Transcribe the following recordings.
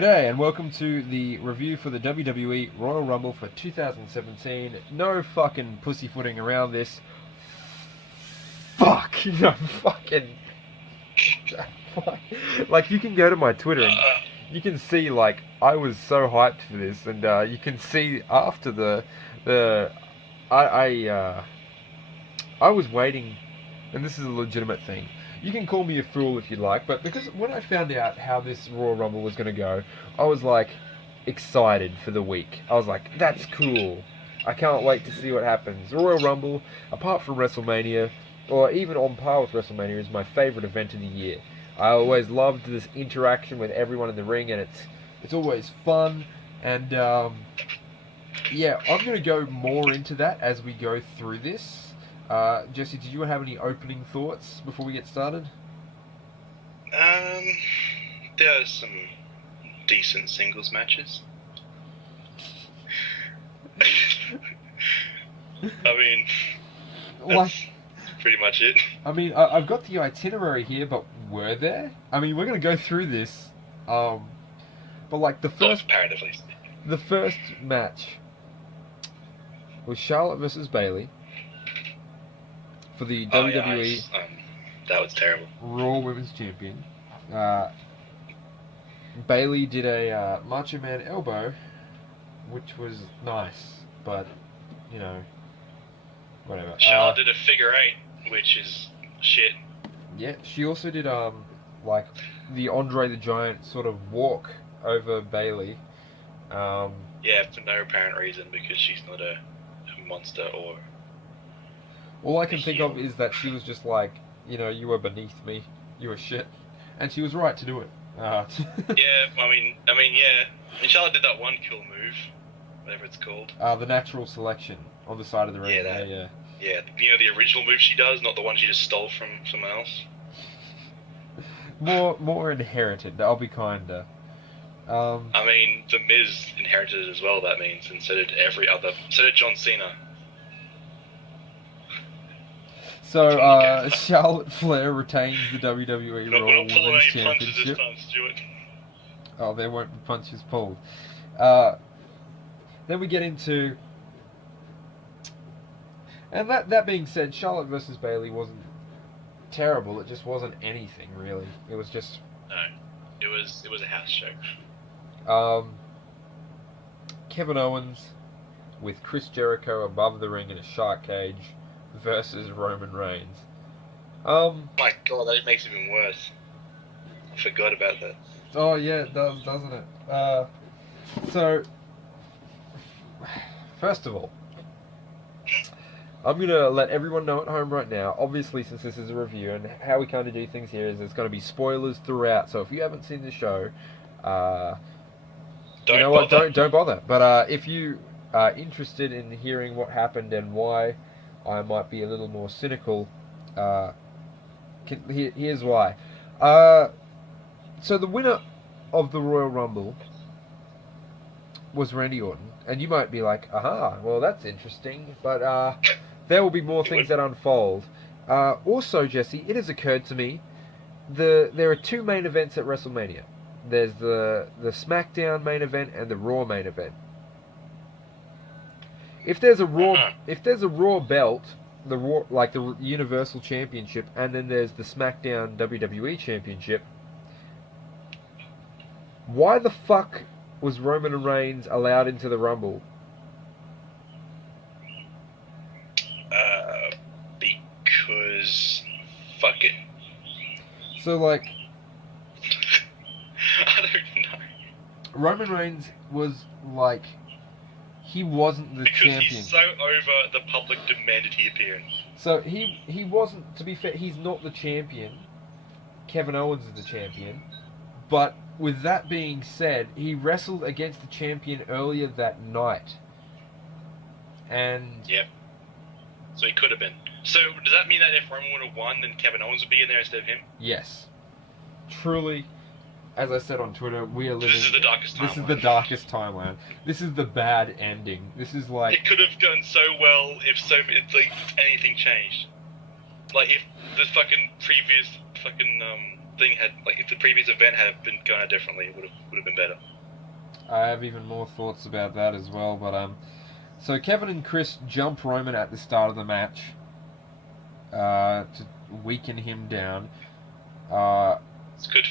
G'day and welcome to the review for the WWE Royal Rumble for 2017. No fucking pussyfooting around this. Fuck! No fucking... Like, you can go to my Twitter and you can see, like, I was so hyped for this, and you can see after I was waiting, and this is a legitimate thing. You can call me a fool if you like, but because when I found out how this Royal Rumble was going to go, I was like excited for the week. I was like, that's cool. I can't wait to see what happens. Royal Rumble, apart from WrestleMania, or even on par with WrestleMania, is my favorite event of the year. I always loved this interaction with everyone in the ring, and it's always fun. And yeah, I'm going to go more into that as we go through this. Jesse, did you have any opening thoughts before we get started? There are some decent singles matches. I mean, that's pretty much it. I mean, I've got the itinerary here, but were there? I mean, we're going to go through this, but like the first match was Charlotte versus Bayley for the WWE that was terrible. Raw Women's Champion. Bayley did a Macho Man elbow, which was nice, but you know, whatever. Charlotte did a figure eight, which is shit. Yeah, she also did like the Andre the Giant sort of walk over Bayley. Yeah, for no apparent reason, because she's not a monster or. All I can think of is that she was just like, you know, you were beneath me, you were shit, and she was right to do it. Yeah, I mean, yeah. And Charlotte did that one kill move, whatever it's called. The natural selection on the side of the ring. Yeah, yeah. Yeah, you know, the original move she does, not the one she just stole from someone else. More inherited. I'll be kinder. I mean, the Miz inherited it as well. That means, and so did John Cena. So, Charlotte Flair retains the WWE Raw Women's Championship. Time, Stuart. Oh, there won't be punches pulled. Then we get into... And that being said, Charlotte versus Bayley wasn't terrible. It just wasn't anything, really. It was just... No. It was a house show. Kevin Owens with Chris Jericho above the ring in a shark cage versus Roman Reigns. My God, that makes it even worse. I forgot about that. Oh yeah, it does, doesn't it? So, first of all, I'm gonna let everyone know at home right now. Obviously, since this is a review, and how we kind of do things here is there's going to be spoilers throughout. So if you haven't seen the show, you know what? Don't bother. But if you are interested in hearing what happened and why I might be a little more cynical, here's why. So the winner of the Royal Rumble was Randy Orton, and you might be like, aha, well that's interesting, but there will be more things that unfold. Also, Jesse, it has occurred to me, there are two main events at WrestleMania. There's the SmackDown main event and the Raw main event. If there's a Raw belt, the Raw, like the Universal Championship, and then there's the SmackDown WWE Championship, why the fuck was Roman Reigns allowed into the Rumble? Because fuck it. So like, I don't know. Roman Reigns was like, he wasn't the champion. Because he's so over, the public demanded he appear. So he wasn't, to be fair, he's not the champion. Kevin Owens is the champion. But with that being said, he wrestled against the champion earlier that night. And... Yep. So he could have been. So does that mean that if Roman would have won, then Kevin Owens would be in there instead of him? Yes. Truly, as I said on Twitter, we are living... This is the darkest timeline. This is the darkest timeline. This is the bad ending. This is like... It could have gone so well if anything changed. Like if the fucking previous fucking thing had, like, if the previous event had been going out differently, it would have been better. I have even more thoughts about that as well, but so Kevin and Chris jump Roman at the start of the match to weaken him down. It's good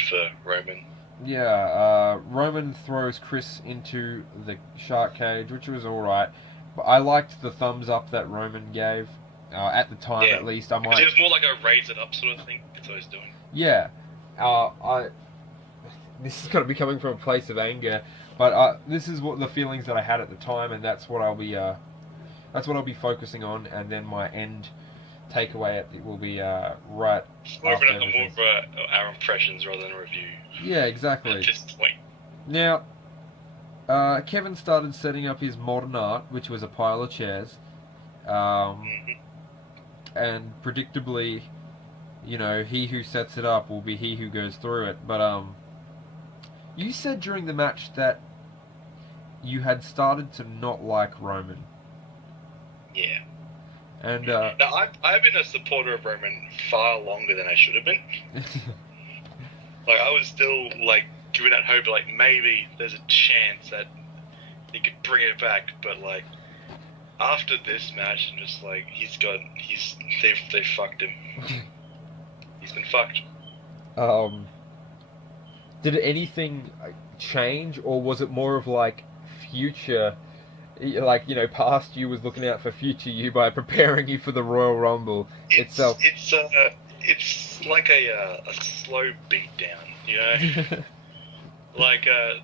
for Roman. Yeah, Roman throws Chris into the shark cage, which was alright. But I liked the thumbs up that Roman gave, at the time at least. I'm like, it was more like a raise it up sort of thing. That's what he's doing. Yeah, this is going to be coming from a place of anger, but this is what the feelings that I had at the time, and that's what I'll be focusing on, and then my end takeaway will be right. It's more of our impressions rather than a review. Yeah, exactly. At this point. Now, Kevin started setting up his modern art, which was a pile of chairs, and predictably, you know, he who sets it up will be he who goes through it. But you said during the match that you had started to not like Roman. Yeah. And now, I've been a supporter of Roman far longer than I should have been. Like, I was still, like, giving that hope, like, maybe there's a chance that he could bring it back, but, like, after this match, I'm just like, they fucked him. He's been fucked. Did anything change, or was it more of, like, future, like, you know, past you was looking out for future you by preparing you for the Royal Rumble itself? It's like a slow beatdown, you know. Like I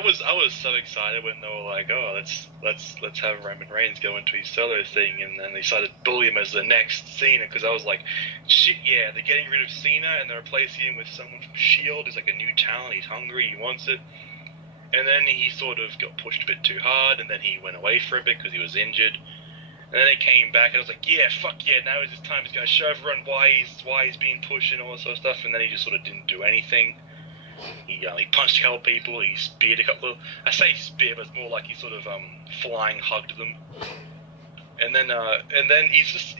was so excited when they were like, oh, let's have Roman Reigns go into his solo thing, and then they started bullying him as the next Cena, because I was like, shit, yeah, they're getting rid of Cena and they're replacing him with someone from Shield. He's like a new talent. He's hungry. He wants it. And then he sort of got pushed a bit too hard, and then he went away for a bit because he was injured. And then he came back, and I was like, yeah, fuck yeah, now is his time. He's going to show everyone why he's being pushed and all that sort of stuff. And then he just sort of didn't do anything. He punched a couple people. He speared a couple. I say spear, but it's more like he sort of flying hugged them. And then he just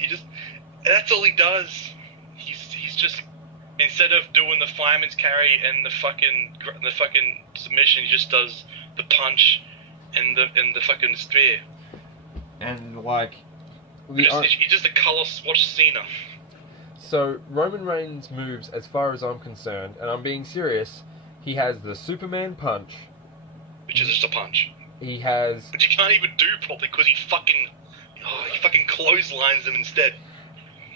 that's all he does. He's just, instead of doing the fireman's carry and the fucking submission, he just does the punch and the fucking spear. And, like, he's just a color swatch Cena. So Roman Reigns moves, as far as I'm concerned, and I'm being serious, he has the Superman punch, which is just a punch. He has, but you can't even do properly because he fucking clotheslines them instead.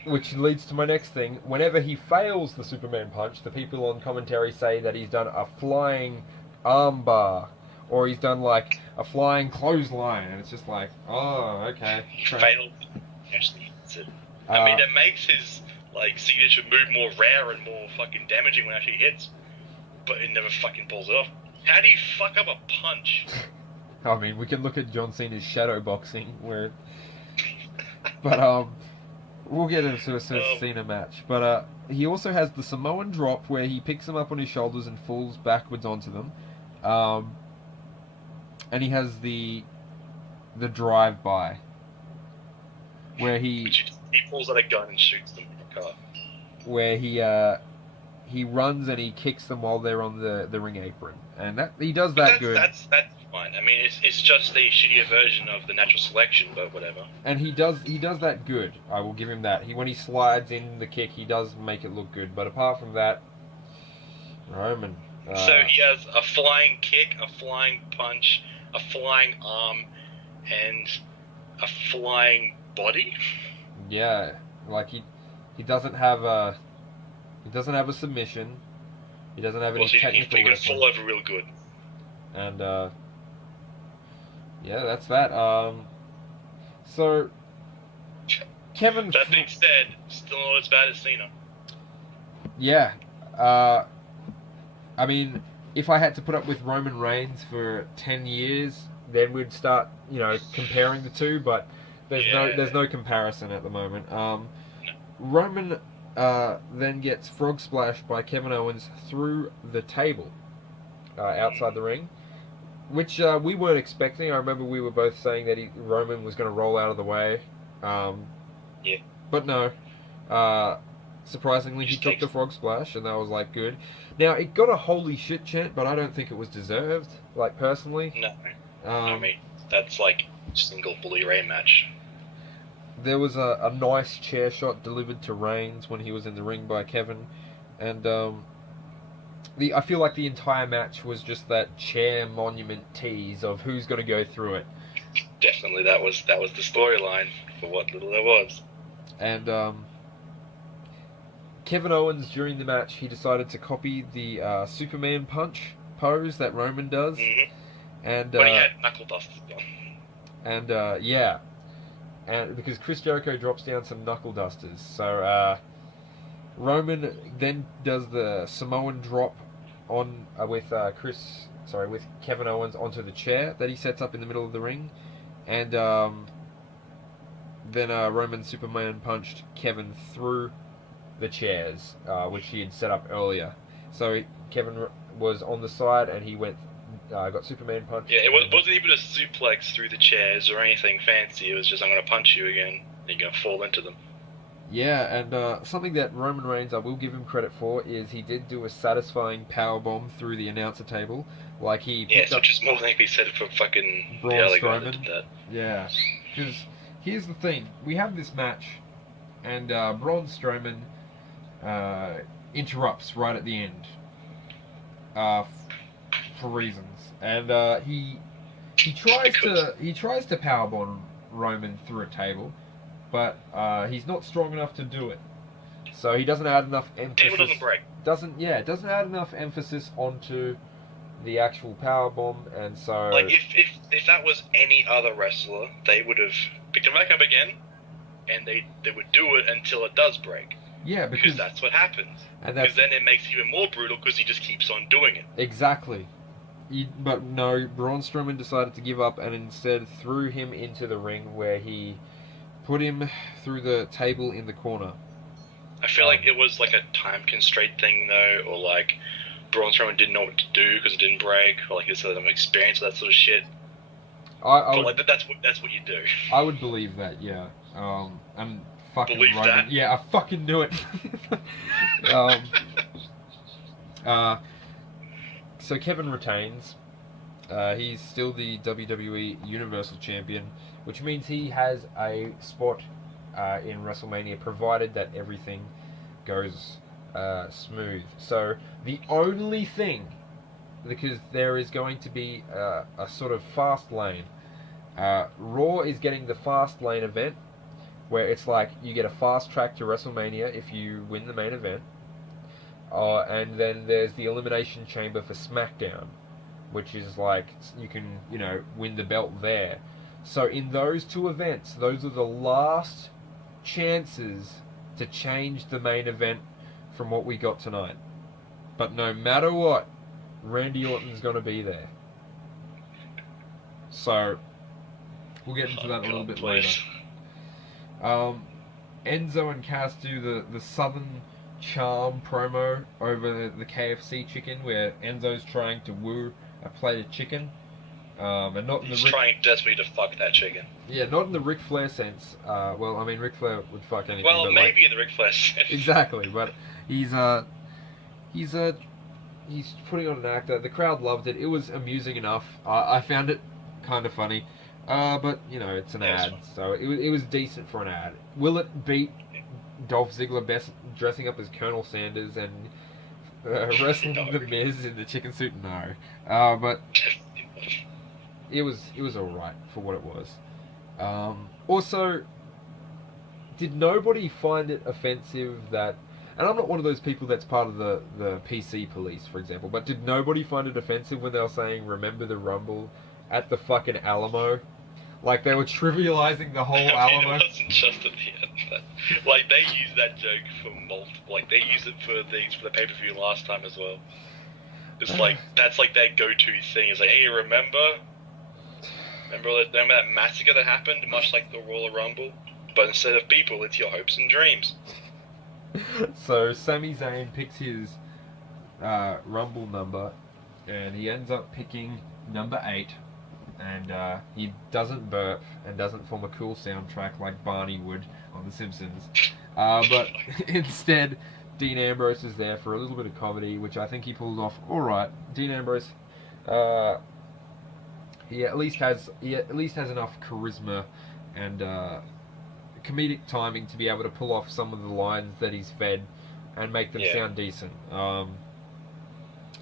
Which leads to my next thing. Whenever he fails the Superman punch, the people on commentary say that he's done a flying armbar, or he's done like a flying clothesline, and it's just like, oh, okay. He failed. Actually, I mean, that makes his like signature move more rare and more fucking damaging when it actually hits, but it never fucking pulls it off. How do you fuck up a punch? I mean, we can look at John Cena's shadow boxing, where, but we'll get into a Cena match. But he also has the Samoan drop, where he picks them up on his shoulders and falls backwards onto them, and he has the drive-by, where he pulls out a gun and shoots them. Where he runs and he kicks them while they're on the ring apron, and that he does that good. That's fine. I mean, it's just a shittier version of the natural selection, but whatever. And he does that good. I will give him that. When he slides in the kick, he does make it look good. But apart from that, Roman. So he has a flying kick, a flying punch, a flying arm, and a flying body. Yeah, like he doesn't have a submission. He doesn't have any technical. He can fall over real good. And yeah, that's that. So Kevin. That being said, still not as bad as Cena. Yeah. I mean, if I had to put up with Roman Reigns for 10 years, then we'd start, comparing the two. But there's no comparison at the moment. Roman then gets frog splashed by Kevin Owens through the table outside the ring, which we weren't expecting. I remember we were both saying that Roman was going to roll out of the way. Yeah. But no. Surprisingly, he took the frog splash, and that was like good. Now it got a holy shit chant, but I don't think it was deserved. Like personally, No, I mean that's like single Bully Ray match. There was a nice chair shot delivered to Reigns when he was in the ring by Kevin, and I feel like the entire match was just that chair monument tease of who's going to go through it. Definitely, that was the storyline for what little there was. And Kevin Owens, during the match, he decided to copy the Superman punch pose that Roman does. Mm-hmm. And but he had knuckle dusters on. And yeah, and because Chris Jericho drops down some knuckle dusters, so Roman then does the Samoan drop on with Kevin Owens onto the chair that he sets up in the middle of the ring, and then Roman Superman punched Kevin through the chairs, which he had set up earlier. So Kevin was on the side, and he went, got Superman punched. Yeah, it wasn't even a suplex through the chairs or anything fancy. It was just, I'm going to punch you again, and you're going to fall into them. Yeah, and something that Roman Reigns, I will give him credit for, is he did do a satisfying powerbomb through the announcer table. Like he picked up which is more than he said for fucking Braun the other guy Strowman. that did that. Yeah, because here's the thing: we have this match, and Braun Strowman interrupts right at the end for reasons, and he tries to powerbomb Roman through a table, but he's not strong enough to do it. So he doesn't add enough emphasis. Table doesn't break. It doesn't add enough emphasis onto the actual powerbomb, and so like if that was any other wrestler, they would have picked him back up again, and they would do it until it does break. Yeah, because that's what happens. And because then it makes it even more brutal because he just keeps on doing it. Exactly. But no, Braun Strowman decided to give up and instead threw him into the ring, where he put him through the table in the corner. I feel like it was like a time constraint thing, though, or like Braun Strowman didn't know what to do because it didn't break, or like he said, I'm experienced with that sort of shit. That's what you do. I would believe that, yeah. And fucking believe Roman. that? Yeah, I fucking knew it. So Kevin retains. He's still the WWE Universal Champion, which means he has a spot in WrestleMania, provided that everything goes smooth. So the only thing, because there is going to be a sort of fast lane. Raw is getting the fast lane event, where it's like you get a fast track to WrestleMania if you win the main event. And then there's the Elimination Chamber for SmackDown, which is like you can, win the belt there. So in those two events, those are the last chances to change the main event from what we got tonight. But no matter what, Randy Orton's going to be there. So we'll get into that a little bit later. Enzo and Cass do the Southern Charm promo over the KFC chicken, where Enzo's trying to woo a plate of chicken. And not in He's the trying desperately to fuck that chicken. Yeah, not in the Ric Flair sense. Well, I mean, Ric Flair would fuck anything. Well, but maybe in the Ric Flair sense. Exactly, but he's putting on an act. The crowd loved it. It was amusing enough. I found it kind of funny. But it's an ad, so it was decent for an ad. Will it beat Dolph Ziggler dressing up as Colonel Sanders and wrestling The Miz in the chicken suit? No. But it was alright for what it was. Also, did nobody find it offensive that... And I'm not one of those people that's part of the PC police, for example, but did nobody find it offensive when they were saying, "Remember the Rumble" at the fucking Alamo? Like, they were trivializing the whole Alamo. It wasn't just at the end, but, like, they used that joke for multiple... Like, they used it for the pay-per-view last time as well. It's like, that's like their go-to thing. It's like, hey, remember that massacre that happened, much like the Royal Rumble? But instead of people, it's your hopes and dreams. So Sami Zayn picks his Rumble number, and he ends up picking number 8, and he doesn't burp and doesn't form a cool soundtrack like Barney would on The Simpsons. But instead, Dean Ambrose is there for a little bit of comedy, which I think he pulled off all right. Dean Ambrose, he at least has enough charisma and comedic timing to be able to pull off some of the lines that he's fed and make them sound decent.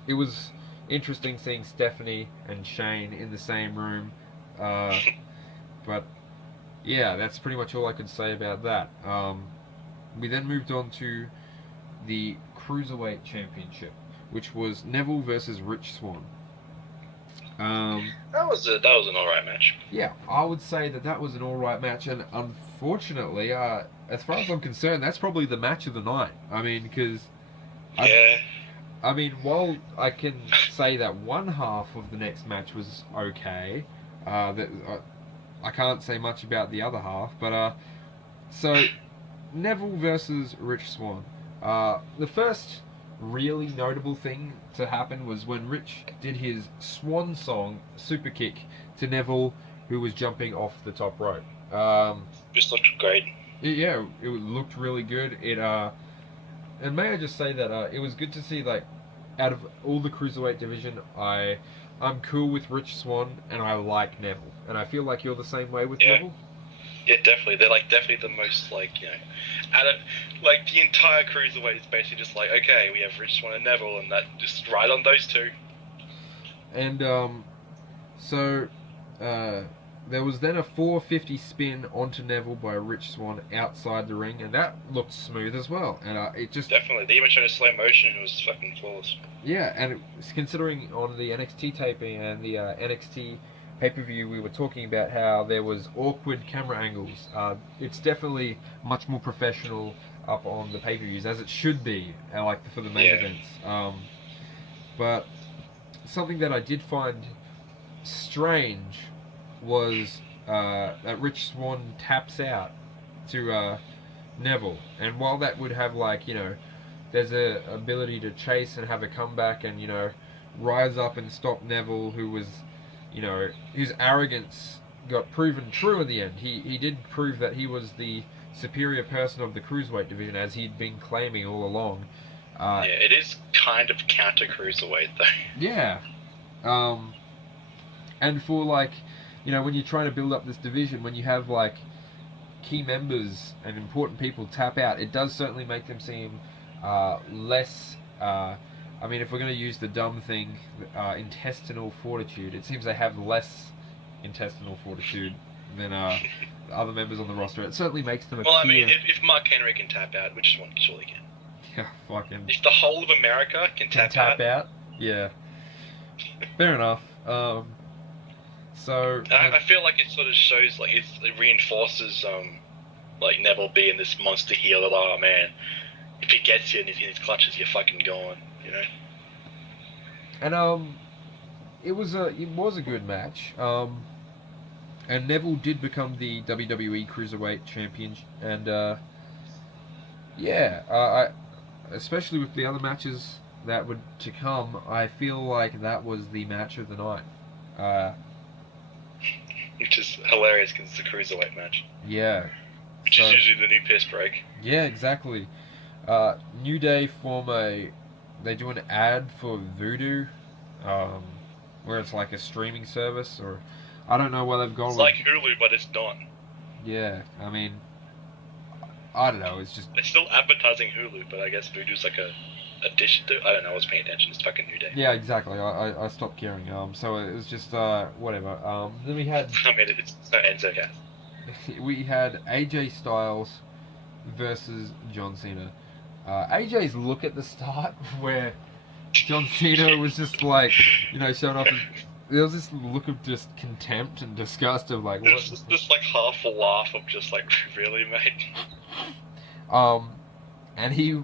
It was interesting seeing Stephanie and Shane in the same room, but yeah, that's pretty much all I could say about that. We then moved on to the Cruiserweight Championship, which was Neville versus Rich Swann. That was an alright match. Yeah, I would say that was an alright match, and unfortunately, as far as I'm concerned, that's probably the match of the night. I mean, because I mean, while I can say that one half of the next match was okay, I can't say much about the other half. But so Neville versus Rich Swann. The first really notable thing to happen was when Rich did his swan song super kick to Neville, who was jumping off the top rope. Just looked great. Yeah, it looked really good. And may I just say that it was good to see, like, out of all the cruiserweight division, I'm cool with Rich Swann and I like Neville, and I feel like you're the same way with Neville. Yeah, definitely. They're definitely the most out of the entire cruiserweight is basically just okay, we have Rich Swann and Neville, and that just right on those two. And so there was then a 450 spin onto Neville by Rich Swann outside the ring, and that looked smooth as well. And it just definitely, they even showed a slow motion. It was fucking flawless. Yeah, and considering on the NXT taping and the NXT pay-per-view, we were talking about how there was awkward camera angles. It's definitely much more professional up on the pay-per-views, as it should be, for the main events. But something that I did find strange was that Rich Swann taps out to Neville, and while that would have there's a ability to chase and have a comeback and rise up and stop Neville, who was whose arrogance got proven true in the end. He did prove that he was the superior person of the cruiserweight division, as he'd been claiming all along. It is kind of counter cruiserweight though. Yeah, and for when you're trying to build up this division, when you have key members and important people tap out, it does certainly make them seem less. I mean, if we're going to use the dumb thing, intestinal fortitude, it seems they have less intestinal fortitude than other members on the roster. It certainly makes them appear... Well, I mean, if Mark Henry can tap out, which one surely can? Yeah, fucking... If the whole of America can tap out? Yeah. Fair enough. So... I feel like it sort of shows, it reinforces, Neville being this monster heel that, oh man, if he gets you in his clutches, you're fucking gone. And it was a good match. And Neville did become the WWE Cruiserweight Champion, and I especially with the other matches that were to come, I feel like that was the match of the night. Which is hilarious because it's a cruiserweight match. Yeah. Which is usually the new piss break. Yeah, exactly. New Day they do an ad for Voodoo, where it's like a streaming service, or I don't know where they've gone. It's like Hulu, but it's not. Yeah, I mean, I don't know. It's just they're still advertising Hulu, but I guess Voodoo's like a addition to. I don't know. I was paying attention. It's fucking New Day. Yeah, exactly. I stopped caring. So it was just whatever. Then we had. I mean, it's no Enzo cast. We had AJ Styles versus John Cena. AJ's look at the start, where John Cena was just showing off. There was this look of just contempt and disgust of what. There's this half a laugh of just really, mate. And he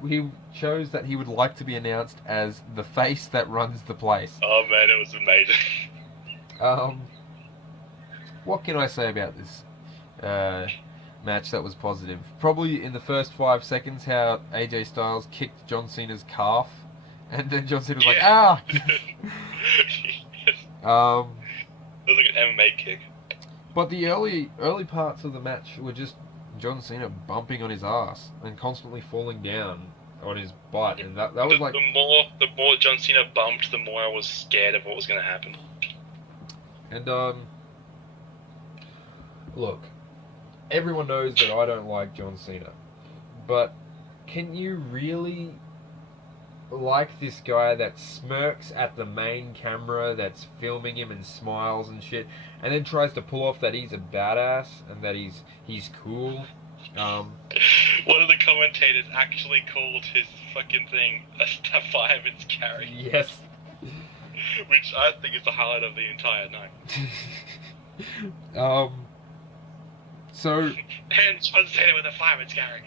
chose that he would like to be announced as the face that runs the place. Oh man, it was amazing. What can I say about this match that was positive? Probably in the first 5 seconds, how AJ Styles kicked John Cena's calf, and then John Cena was like, ah! It was like an MMA kick. But the early parts of the match were just John Cena bumping on his ass and constantly falling down on his butt, and that was like the more John Cena bumped, the more I was scared of what was going to happen. And look, everyone knows that I don't like John Cena, but can you really like this guy that smirks at the main camera that's filming him and smiles and shit, and then tries to pull off that he's a badass and that he's cool? One of the commentators actually called his fucking thing a fireman's carry. Yes. Which I think is the highlight of the entire night. So And John Cena with a fireman's carry.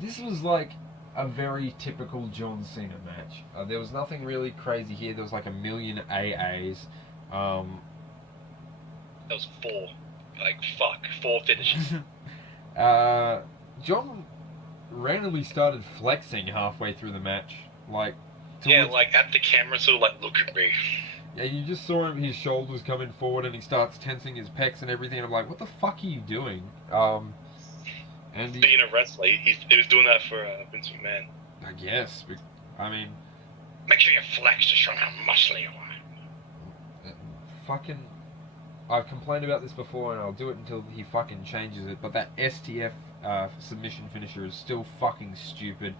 this was like a very typical John Cena match. There was nothing really crazy here. There was like a million AAs. That was 4. Like, fuck. 4 finishes. John randomly started flexing halfway through the match. Like, yeah, like at the camera, sort of like, look at me. Yeah, you just saw him, his shoulders coming forward, and he starts tensing his pecs and everything. And I'm like, what the fuck are you doing? And Being a wrestler, he was doing that for Vince McMahon. I guess. I mean, make sure you flex to show how muscly you are. Fucking, I've complained about this before, and I'll do it until he fucking changes it. But that STF submission finisher is still fucking stupid,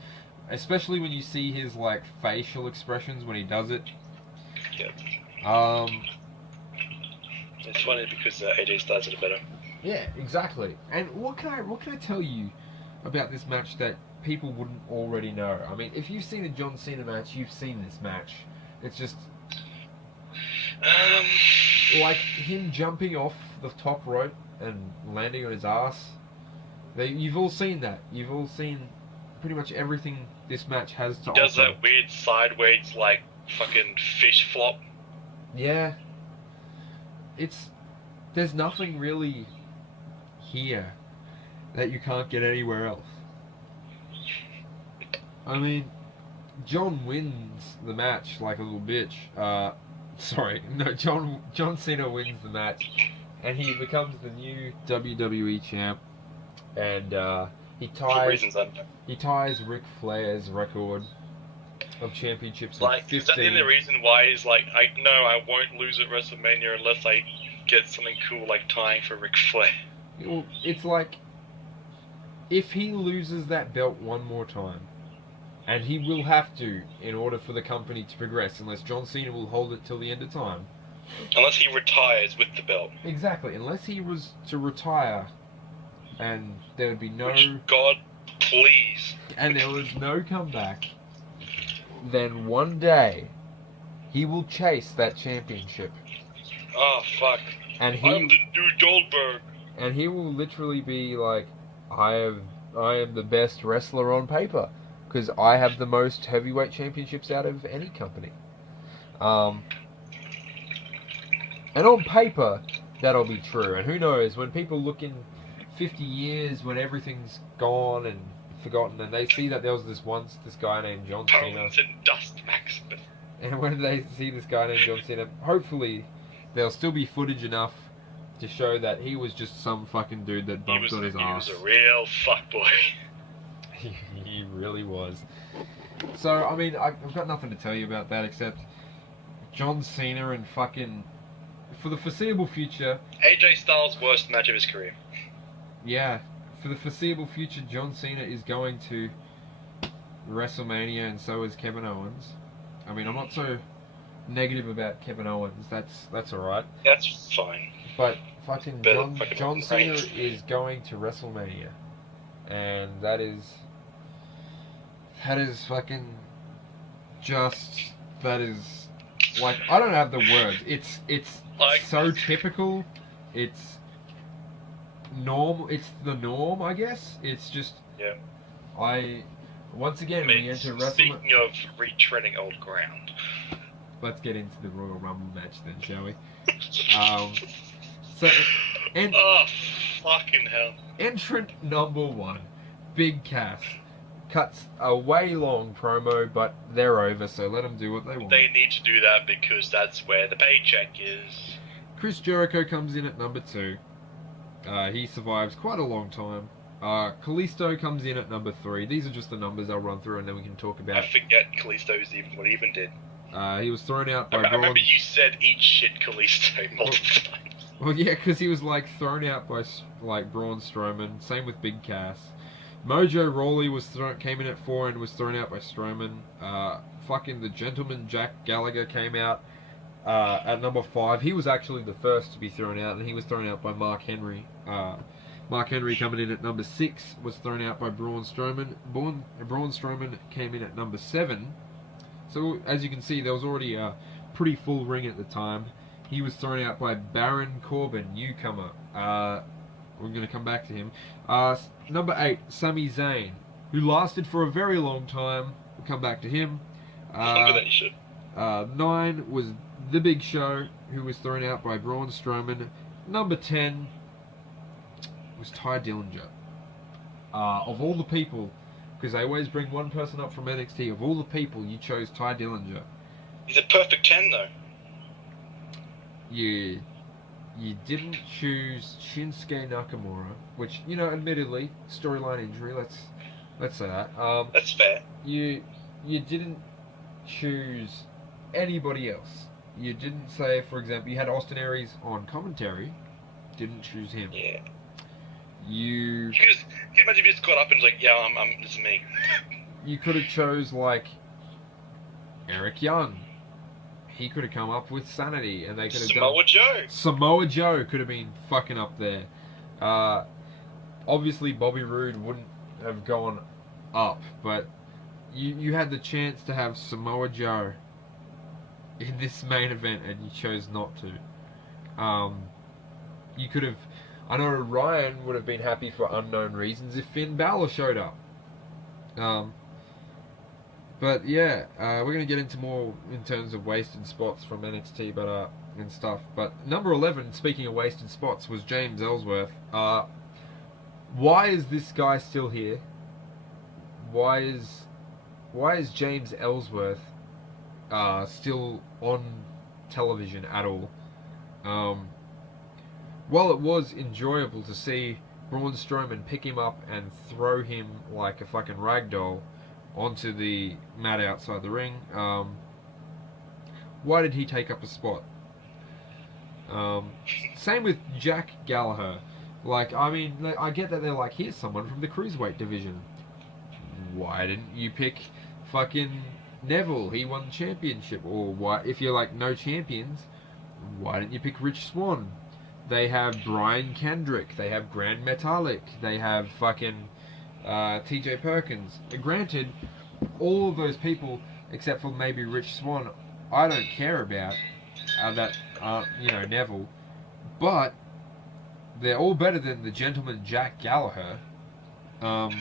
especially when you see his like facial expressions when he does it. Yep. It's funny because AJ Styles did it better. Yeah, exactly. And what can I tell you about this match that people wouldn't already know? I mean, if you've seen a John Cena match, you've seen this match. It's just like him jumping off the top rope and landing on his ass. You've all seen that. You've all seen pretty much everything this match has to offer. Does that weird sideways like fucking fish flop? Yeah. There's nothing really here that you can't get anywhere else. I mean, John wins the match like a little bitch. John Cena wins the match, and he becomes the new WWE champ, and he ties Ric Flair's record of championships. Like, 15. is that the only reason why he's like, I won't lose at WrestleMania unless I get something cool like tying for Ric Flair? Well, it's like, if he loses that belt one more time, and he will have to in order for the company to progress, unless John Cena will hold it till the end of time. Unless he retires with the belt. Exactly, unless he was to retire, and there would be no... Which, God, please. And there was no comeback, then one day, he will chase that championship. Oh, fuck. And I'm the new Goldberg. And he will literally be like, I am the best wrestler on paper, because I have the most heavyweight championships out of any company. And on paper, that'll be true. And who knows, when people look in 50 years, when everything's gone and forgotten, and they see that there was this guy named John Cena. Bones and dust, Maximus. And when they see this guy named John Cena, hopefully there'll still be footage enough to show that he was just some fucking dude that bumped on his ass. He was a real fuckboy. He really was. So, I mean, I've got nothing to tell you about that except John Cena and fucking... For the foreseeable future... AJ Styles' worst match of his career. Yeah. For the foreseeable future, John Cena is going to WrestleMania, and so is Kevin Owens. I mean, I'm not so negative about Kevin Owens. That's alright. That's fine. But fucking John Cena is going to WrestleMania. And that is fucking just... That is... Like, I don't have the words. It's like, so typical. It's normal. It's the norm, I guess. It's just... Yeah. Once again, we enter WrestleMania... Speaking of retreading old ground... Let's get into the Royal Rumble match then, shall we? Oh, fucking hell. Entrant number 1, Big Cass, cuts a way long promo, but they're over, so let them do what they want. They need to do that because that's where the paycheck is. Chris Jericho comes in at number 2. He survives quite a long time. Kalisto comes in at number 3. These are just the numbers I'll run through, and then we can talk about. I forget Kalisto's what he even did. He was thrown out by I Braun. remember you said eat shit Kalisto multiple times. Well, yeah, because he was like thrown out by like Braun Strowman. Same with Big Cass. Mojo Rawley came in at 4 and was thrown out by Strowman. Fucking the Gentleman Jack Gallagher came out at number 5. He was actually the first to be thrown out, and he was thrown out by Mark Henry. Mark Henry coming in at number 6 was thrown out by Braun Strowman. Braun Strowman came in at number 7. So as you can see, there was already a pretty full ring at the time. He was thrown out by Baron Corbin, newcomer. We're going to come back to him. Number 8, Sami Zayn, who lasted for a very long time. We'll come back to him. Longer than you should. 9 was The Big Show, who was thrown out by Braun Strowman. Number 10 was Ty Dillinger. Of all the people, because they always bring one person up from NXT, of all the people, you chose Ty Dillinger. He's a perfect 10, though. You didn't choose Shinsuke Nakamura, which, you know, admittedly, storyline injury, let's say that. That's fair. You didn't choose anybody else. You didn't say, for example, you had Austin Aries on commentary, didn't choose him. Yeah. You can you imagine if you just got up and was like, yeah, this is me. You could have chose, like, Eric Young. He could have come up with Sanity, and they could have Samoa Joe. Samoa Joe could have been fucking up there. Obviously, Bobby Roode wouldn't have gone up, but you had the chance to have Samoa Joe in this main event, and you chose not to. You could have. I know Ryan would have been happy for unknown reasons if Finn Balor showed up. But yeah, we're going to get into more in terms of wasted spots from NXT, and stuff. But number 11, speaking of wasted spots, was James Ellsworth. Why is this guy still here? Why is James Ellsworth still on television at all? While it was enjoyable to see Braun Strowman pick him up and throw him like a fucking ragdoll onto the mat outside the ring, why did he take up a spot? Same with Jack Gallagher. Like, I mean, I get that they're like, here's someone from the Cruiserweight division. Why didn't you pick fucking Neville? He won the championship. Or why, if you're like, no champions, why didn't you pick Rich Swann? They have Brian Kendrick. They have Grand Metalik. They have fucking TJ Perkins. Granted, all of those people, except for maybe Rich Swann, I don't care about that aren't, Neville. But they're all better than the Gentleman Jack Gallagher. And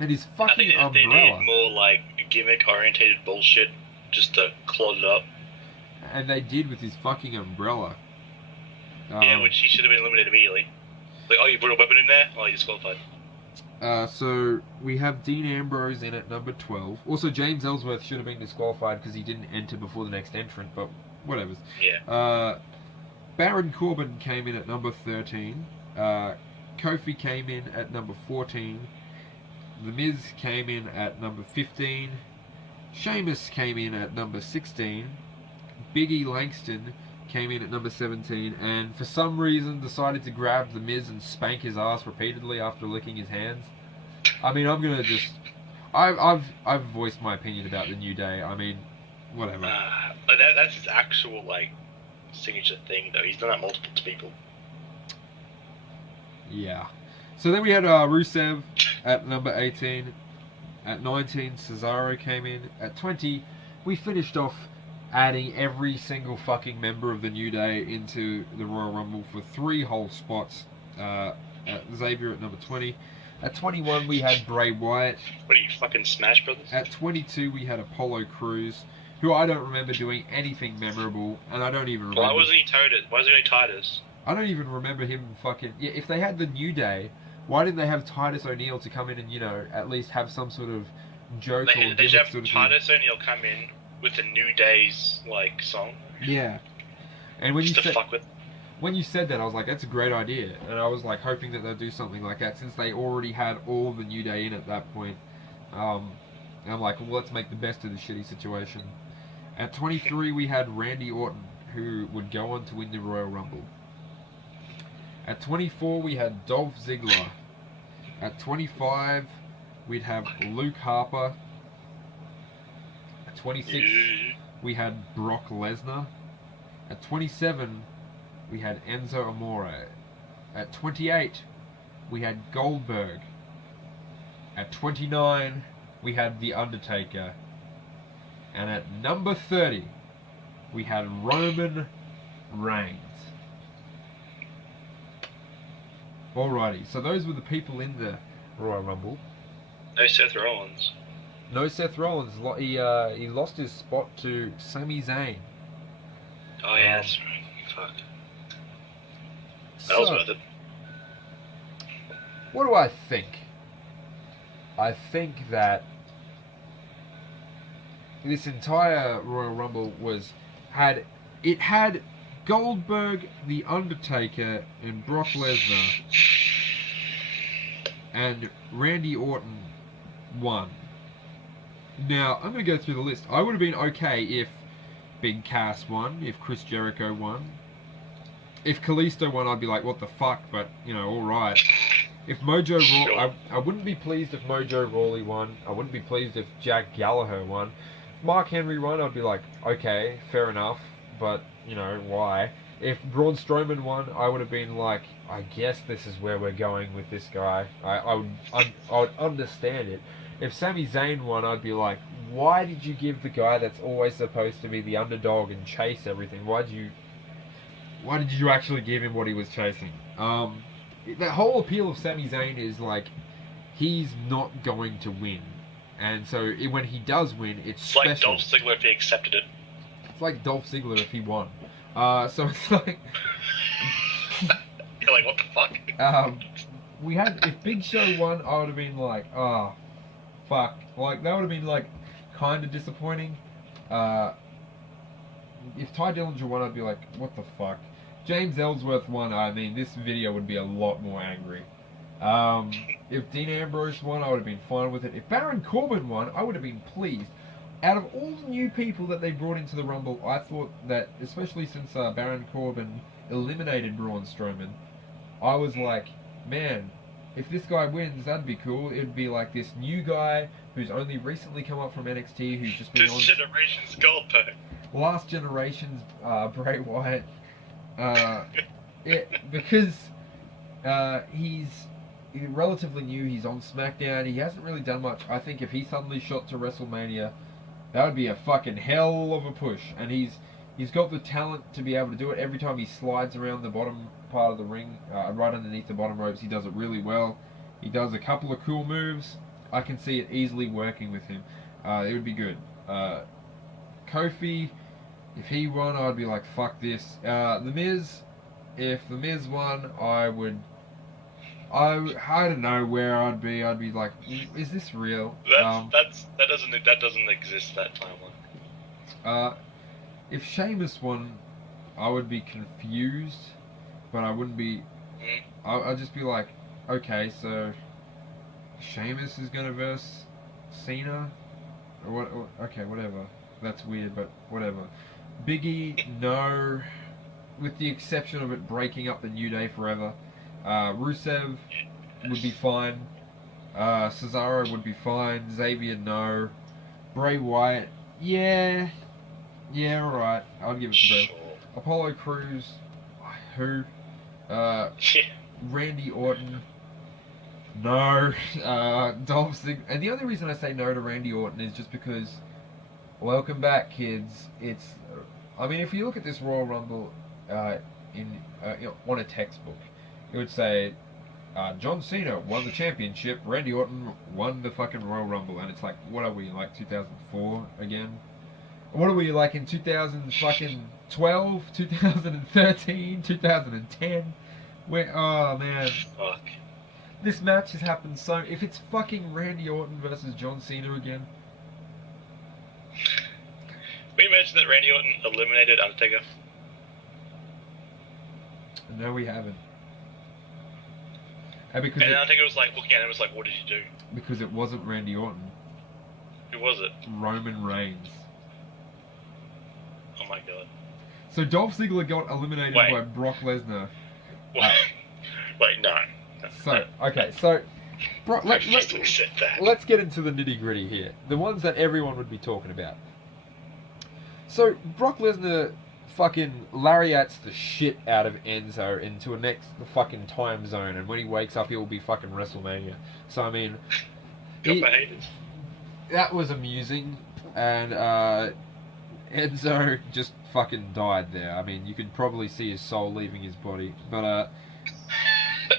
his fucking I think umbrella. They need more like gimmick-orientated bullshit just to clog it up. And they did with his fucking umbrella. Yeah, which he should have been eliminated immediately. Like, oh, you put a weapon in there? Oh, you're disqualified. So we have Dean Ambrose in at number 12. Also, James Ellsworth should have been disqualified because he didn't enter before the next entrant, but whatever. Yeah. Baron Corbin came in at number 13. Kofi came in at number 14. The Miz came in at number 15. Sheamus came in at number 16. Big E Langston came in at number 17, and for some reason decided to grab The Miz and spank his ass repeatedly after licking his hands. I mean, I'm gonna just... I've voiced my opinion about the New Day. I mean, whatever. That's his actual, like, signature thing, though. He's done that multiple to people. Yeah. So then we had Rusev at number 18. At 19, Cesaro came in. At 20, we finished off adding every single fucking member of the New Day into the Royal Rumble for 3 whole spots. Xavier at number 20. At 21, we had Bray Wyatt. What are you, fucking Smash Brothers? At 22, we had Apollo Crews, who I don't remember doing anything memorable, and I don't even remember... Why wasn't he Titus? Why wasn't he Titus? I don't even remember him fucking... Yeah, if they had the New Day, why didn't they have Titus O'Neil to come in and, at least have some sort of joke or They should have sort of Titus O'Neil come in with the New Day's, like, song. Yeah. And when just you to say... fuck with... when you said that, I was like, that's a great idea, and I was like hoping that they'll do something like that since they already had all the New Day in at that point. And I'm like, well, let's make the best of the shitty situation. At 23, we had Randy Orton, who would go on to win the Royal Rumble. At 24, we had Dolph Ziggler. At 25, we'd have Luke Harper. At 26, we had Brock Lesnar. At 27, we had Enzo Amore. At 28, we had Goldberg. At 29, we had The Undertaker. And at number 30, we had Roman Reigns. Alrighty, so those were the people in the Royal Rumble. No Seth Rollins. No Seth Rollins. He lost his spot to Sami Zayn. Oh yeah, that's right. Fuck. That was worth it. What do I think? I think that this entire Royal Rumble had Goldberg, The Undertaker, and Brock Lesnar, and Randy Orton won. Now, I'm going to go through the list. I would have been okay if Big Cass won, if Chris Jericho won. If Kalisto won, I'd be like, what the fuck, but, alright. If Mojo Rawley... I wouldn't be pleased if Mojo Rawley won. I wouldn't be pleased if Jack Gallagher won. If Mark Henry won, I'd be like, okay, fair enough, but, why? If Braun Strowman won, I would have been like, I guess this is where we're going with this guy. I would understand it. If Sami Zayn won, I'd be like, why did you give the guy that's always supposed to be the underdog and chase everything? Why did you actually give him what he was chasing? The whole appeal of Sami Zayn is like, he's not going to win. And so when he does win, it's special. Like Dolph Ziggler if he accepted it. It's like Dolph Ziggler if he won. So it's like... You're like, what the fuck? If Big Show won, I would have been like, fuck. Like, that would have been like, kind of disappointing. If Ty Dillinger won, I'd be like, what the fuck? James Ellsworth won, I mean, this video would be a lot more angry. If Dean Ambrose won, I would have been fine with it. If Baron Corbin won, I would have been pleased. Out of all the new people that they brought into the Rumble, I thought that, especially since Baron Corbin eliminated Braun Strowman, I was like, man, if this guy wins, that'd be cool. It'd be like this new guy who's only recently come up from NXT, who's just been this generation's Goldberg. Last generation's Bray Wyatt. Because he's relatively new, he's on SmackDown, he hasn't really done much. I think if he suddenly shot to WrestleMania, that would be a fucking hell of a push. And he's got the talent to be able to do it. Every time he slides around the bottom part of the ring, right underneath the bottom ropes, he does it really well. He does a couple of cool moves. I can see it easily working with him. It would be good. Kofi, if he won, I'd be like, fuck this. The Miz, if The Miz won, I don't know where I'd be. I'd be like, is this real? That doesn't exist, that timeline. If Sheamus won, I would be confused, but I wouldn't be. I'd just be like, okay, so Sheamus is gonna verse Cena, or what? Okay, whatever. That's weird, but whatever. Biggie, no, with the exception of it breaking up the New Day forever. Rusev would be fine. Cesaro would be fine. Xavier, no. Bray Wyatt, yeah, alright. I'll give it to Bray. Apollo Crews, who? Randy Orton, no. Dolph Ziggler. And the only reason I say no to Randy Orton is just because, welcome back, kids. I mean, if you look at this Royal Rumble on a textbook, it would say, John Cena won the championship, Randy Orton won the fucking Royal Rumble, and it's like, what are we, like 2004 again? What are we, like in 2012, 2013, 2010? Oh man. Fuck. This match has happened so... If it's fucking Randy Orton versus John Cena again... Can you imagine that Randy Orton eliminated Undertaker? No, we haven't. And because And I think it was like looking at it, it was like, what did you do? because it wasn't Randy Orton, Who was it? Roman Reigns. Oh my god. So Dolph Ziggler got eliminated Wait. by Brock Lesnar. Wait, no. So okay, so Just accept that. let's get into the nitty gritty here. The ones that everyone would be talking about. So Brock Lesnar fucking lariats the shit out of Enzo into a next fucking time zone, and when he wakes up, he will be fucking WrestleMania. So I mean, Got my haters. that was amusing, and Enzo just fucking died there. I mean, you could probably see his soul leaving his body, but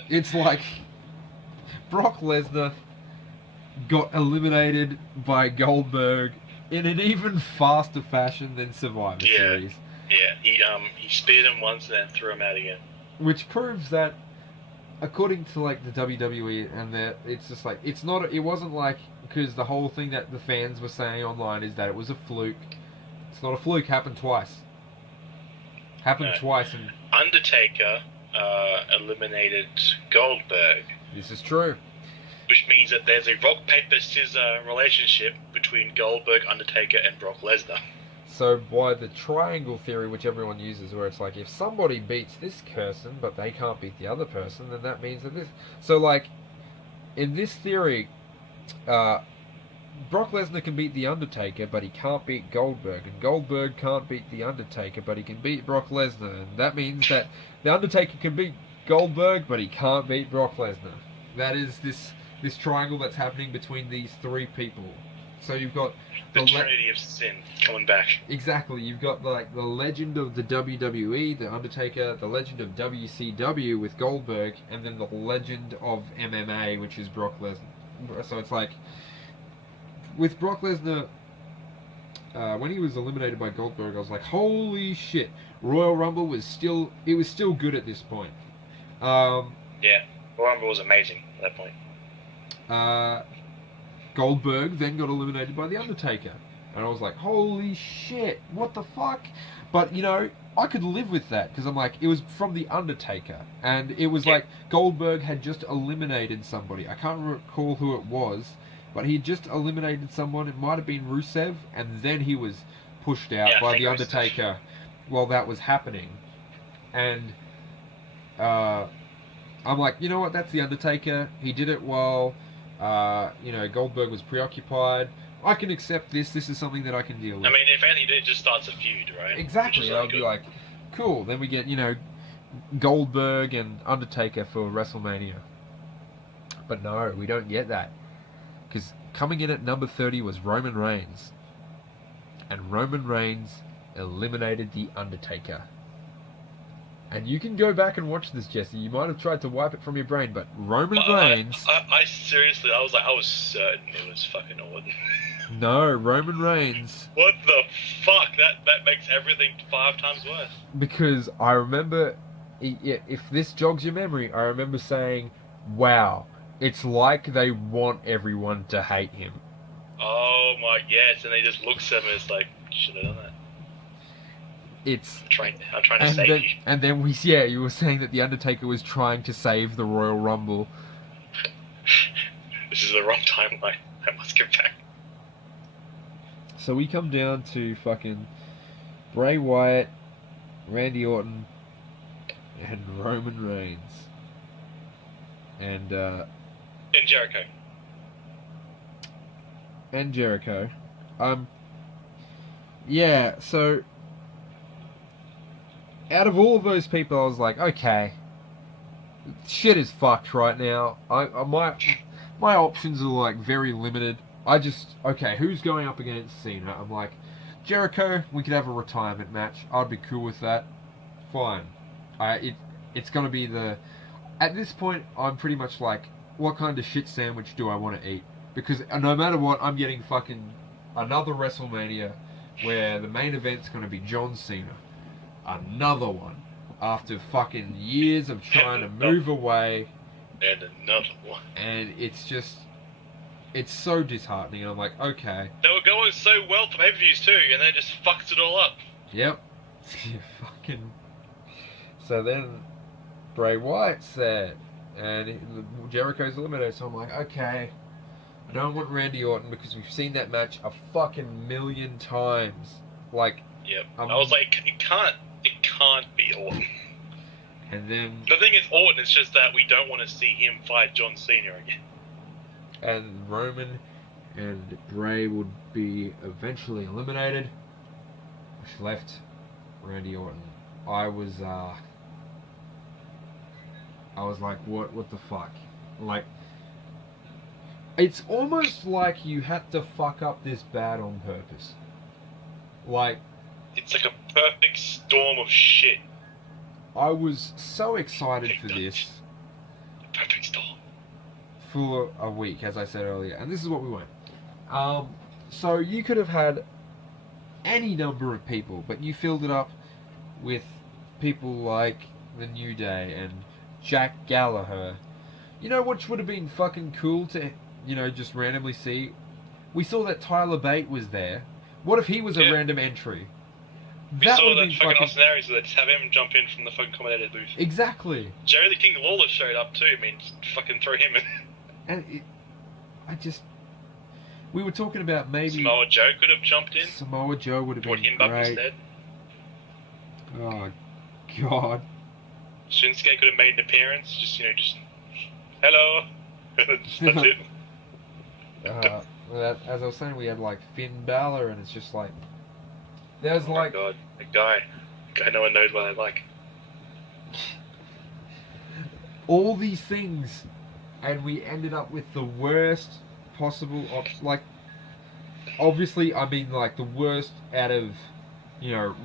it's like Brock Lesnar got eliminated by Goldberg in an even faster fashion than Survivor Series. Yeah, he speared him once and then threw him out again. Which proves that, according to like the WWE, and that it's just like it wasn't like, because the whole thing that the fans were saying online is that it was a fluke. It's not a fluke. Happened twice. Happened twice, and Undertaker eliminated Goldberg. This is true. Which means that there's a rock, paper, scissors relationship between Goldberg, Undertaker, and Brock Lesnar. So by the triangle theory, which everyone uses, where it's like, if somebody beats this person, but they can't beat the other person, then that means that this... So like, in this theory, Brock Lesnar can beat The Undertaker, but he can't beat Goldberg. And Goldberg can't beat The Undertaker, but he can beat Brock Lesnar. And that means that The Undertaker can beat Goldberg, but he can't beat Brock Lesnar. That is this triangle that's happening between these three people. So you've got the Trinity of Sin coming back. Exactly. You've got like the legend of the WWE, The Undertaker, the legend of WCW with Goldberg, and then the legend of MMA, which is Brock Lesnar. So it's like, with Brock Lesnar, when he was eliminated by Goldberg, I was like, holy shit! Royal Rumble was still good at this point. Yeah, Royal Rumble was amazing at that point. Goldberg then got eliminated by The Undertaker. And I was like, holy shit, what the fuck? But, you know, I could live with that, because I'm like, it was from The Undertaker. And it was like, Goldberg had just eliminated somebody. I can't recall who it was, but he had just eliminated someone. It might have been Rusev, and then he was pushed out by The Undertaker while that was happening. And I'm like, you know what, that's The Undertaker. He did it while... Goldberg was preoccupied. I can accept this. This is something that I can deal with. I mean, if anything, it just starts a feud, right? Exactly. I'll be like, cool. Then we get, Goldberg and Undertaker for WrestleMania. But no, we don't get that. Because coming in at number 30 was Roman Reigns. And Roman Reigns eliminated The Undertaker. And you can go back and watch this, Jesse. You might have tried to wipe it from your brain, but Roman Reigns... I seriously, I was certain it was fucking Orton. No, Roman Reigns... What the fuck? That makes everything 5 times worse. Because I remember, if this jogs your memory, I remember saying, wow, it's like they want everyone to hate him. Oh my, yes, and he just looks at me, it's like, should have done that. I'm trying to save you. And then you were saying that The Undertaker was trying to save the Royal Rumble. This is the wrong timeline. I must get back. So we come down to fucking Bray Wyatt, Randy Orton, and Roman Reigns. And Jericho. And Jericho. Yeah, so... Out of all of those people, I was like, okay, shit is fucked right now. My options are like very limited. Okay, who's going up against Cena? I'm like, Jericho, we could have a retirement match. I'd be cool with that. Fine. It's gonna be at this point, I'm pretty much like, what kind of shit sandwich do I want to eat? Because no matter what, I'm getting fucking another WrestleMania where the main event's gonna be John Cena. Another one. After fucking years of trying to move away. And another one. And it's so disheartening. And I'm like, okay. They were going so well for pay-per-views too, and they just fucked it all up. Yep. Fucking... So then Bray Wyatt's there, and Jericho's eliminated. So I'm like, okay, I don't want Randy Orton because we've seen that match a fucking million times. Like, yep. I was like, it can't be Orton. And then the thing is, Orton is just that we don't want to see him fight John Cena again. And Roman and Bray would be eventually eliminated, which left Randy Orton. I was like, what the fuck? Like, it's almost like you had to fuck up this bad on purpose. Like, it's like a perfect storm of shit. I was so excited for this. Perfect storm. For a week, as I said earlier, and this is what we went. So you could have had any number of people, but you filled it up with people like the New Day and Jack Gallagher. You know, which would have been fucking cool to, just randomly see. We saw that Tyler Bate was there. What if he was a random entry? We saw that fucking scenario, so they just have him jump in from the fucking commentator booth. Exactly. Jerry the King Lawler showed up too. I mean, fucking throw him in. And we were talking about maybe Samoa Joe could have jumped in. Samoa Joe would have been him up great. Instead. Oh God. Shinsuke could have made an appearance. Just hello. That's it. As I was saying, we had like Finn Balor, and it's just like there's oh like my God, a guy no one knows what I like. All these things, and we ended up with the worst possible like. Obviously, I mean like the worst out of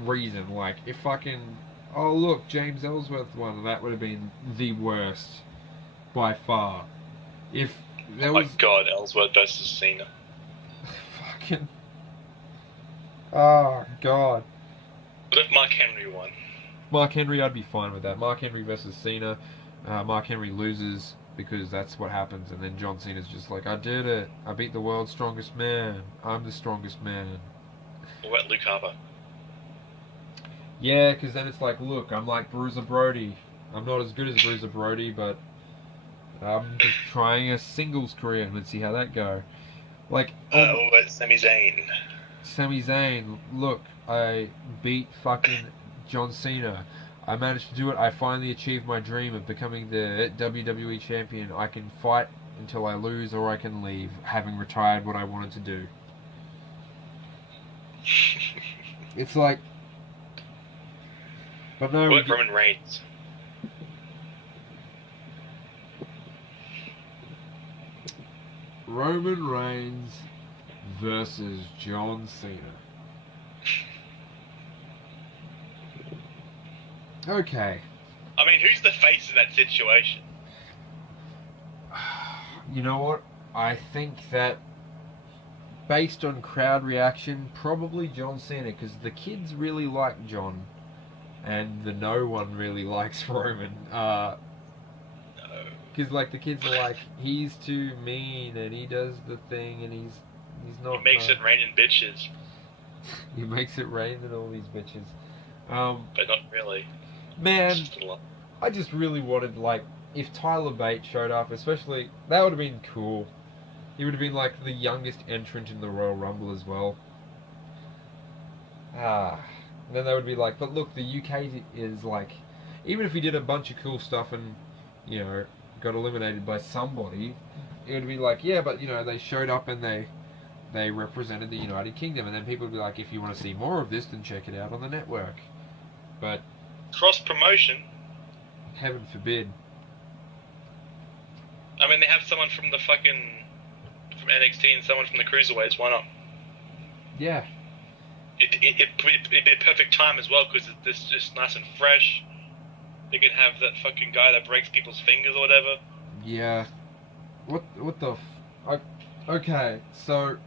reason. Like if fucking look, James Ellsworth won, that would have been the worst by far. If there was... my God, Ellsworth versus Cena. Fucking... Oh, God. What if Mark Henry won? Mark Henry, I'd be fine with that. Mark Henry versus Cena. Mark Henry loses because that's what happens, and then John Cena's just like, I did it. I beat the world's strongest man. I'm the strongest man. What about Luke Harper? Yeah, because then it's like, look, I'm like Bruiser Brody. I'm not as good as Bruiser Brody, but I'm just trying a singles career and let's see how that go. Like, what about Sami Zayn? Sami Zayn, look, I beat fucking John Cena. I managed to do it. I finally achieved my dream of becoming the WWE champion. I can fight until I lose or I can leave, having retired what I wanted to do. It's like... But no, what Roman Reigns? Roman Reigns versus John Cena. Okay. I mean, who's the face of that situation? You know what? I think that based on crowd reaction, probably John Cena, because the kids really like John, and the no one really likes Roman. Because like the kids are like, he's too mean, and he does the thing, and he's not. He makes it rain in bitches. He makes it rain in all these bitches. But not really. Man, I just really wanted, like, if Tyler Bate showed up, especially, that would have been cool. He would have been like the youngest entrant in the Royal Rumble as well. Then they would be like, but look, the UK is like, even if he did a bunch of cool stuff and, got eliminated by somebody, it would be like, yeah, but, they showed up and they represented the United Kingdom, and then people would be like, if you want to see more of this, then check it out on the network. But... cross-promotion? Heaven forbid. I mean, they have someone from NXT and someone from the Cruiserweights, why not? Yeah. It'd be a perfect time as well, because it's just nice and fresh. They could have that fucking guy that breaks people's fingers or whatever. Yeah. What the okay, so...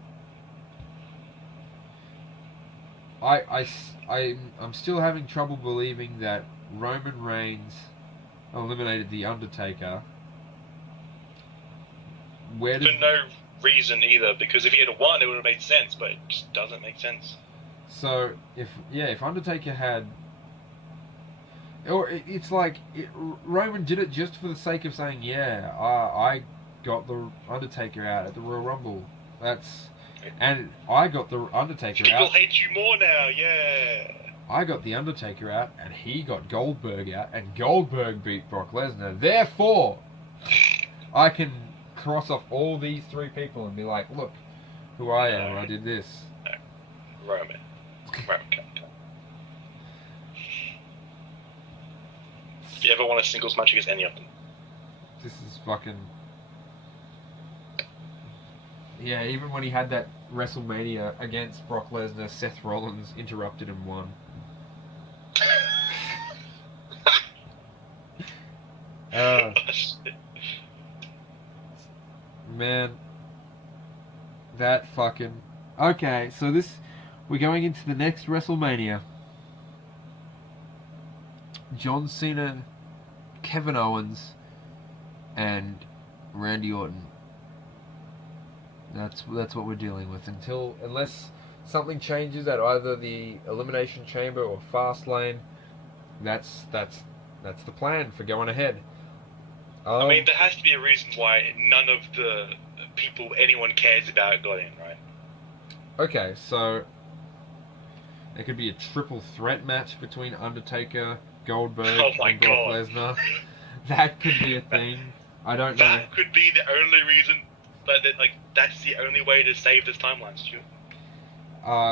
I'm still having trouble believing that Roman Reigns eliminated The Undertaker. For no reason either, because if he had won, it would have made sense, but it just doesn't make sense. So, if Undertaker had... Or it's like Roman did it just for the sake of saying, yeah, I got the Undertaker out at the Royal Rumble. And I got the Undertaker People out. hate you more now, yeah. I got the Undertaker out, and he got Goldberg out, and Goldberg beat Brock Lesnar. Therefore, I can cross off all these three people and be like, look, who I am. I did this. Roman, come. If you ever want a singles match against any of them? This is fucking... Yeah, even when he had that WrestleMania against Brock Lesnar, Seth Rollins interrupted and won. Man, that fucking... Okay, so we're going into the next WrestleMania. John Cena, Kevin Owens, and Randy Orton. That's what we're dealing with unless something changes at either the Elimination Chamber or Fastlane. That's the plan for going ahead. I mean, there has to be a reason why none of the people anyone cares about got in, right? Okay, so there could be a triple threat match between Undertaker, Goldberg, and Brock Lesnar. That could be a thing. I don't know. That could be the only reason. That's the only way to save this timeline, Stuart.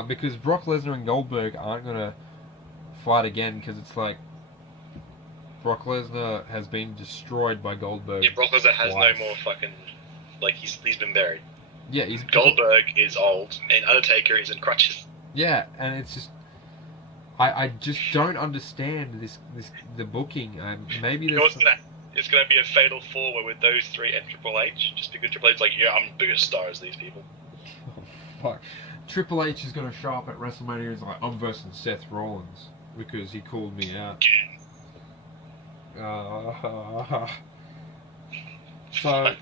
Because Brock Lesnar and Goldberg aren't gonna fight again, because it's like Brock Lesnar has been destroyed by Goldberg. Yeah, Brock Lesnar has twice. no more fucking... he's been buried. Yeah, Goldberg is old, and Undertaker is in crutches. Yeah, and it's just... I just don't understand the booking. Maybe there's... It's gonna be a fatal four-way with those three and Triple H, just because Triple H's like, yeah, I'm the biggest star as these people. Oh, fuck. Triple H is gonna show up at WrestleMania and is like, I'm versing Seth Rollins, because he called me out. So,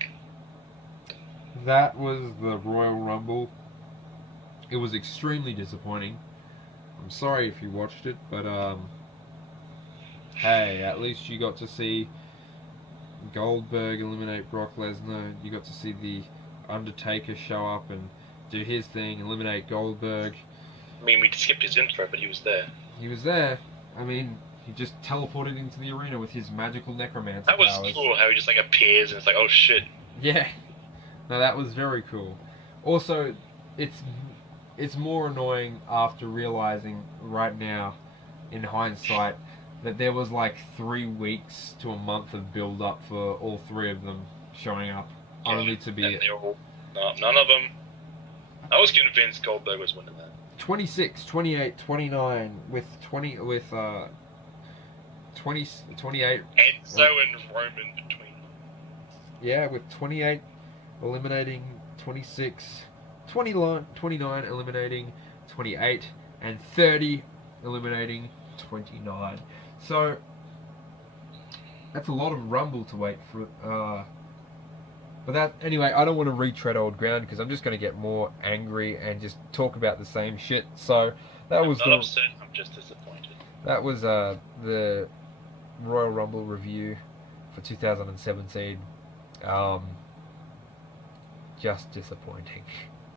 that was the Royal Rumble. It was extremely disappointing. I'm sorry if you watched it, but hey, at least you got to see Goldberg eliminate Brock Lesnar. You got to see the Undertaker show up and do his thing, eliminate Goldberg. I mean, we skipped his intro, but he was there. He was there. I mean, he just teleported into the arena with his magical necromancer That was powers. cool, how he just appears and it's like, oh shit. Yeah. No, that was very cool. Also, it's more annoying after realizing right now, in hindsight, that there was 3 weeks to a month of build up for all three of them showing up, only to be... None of them. I was convinced Goldberg was winning that. 26, 28, 29 with 28 Enzo and Roman between them. Yeah, with 28 eliminating 26, 29 eliminating 28, and 30 eliminating 29. So that's a lot of Rumble to wait for. But that, anyway, I don't want to retread old ground because I'm just going to get more angry and just talk about the same shit. So that was not upset, I'm just disappointed. That was the Royal Rumble review for 2017. Just disappointing.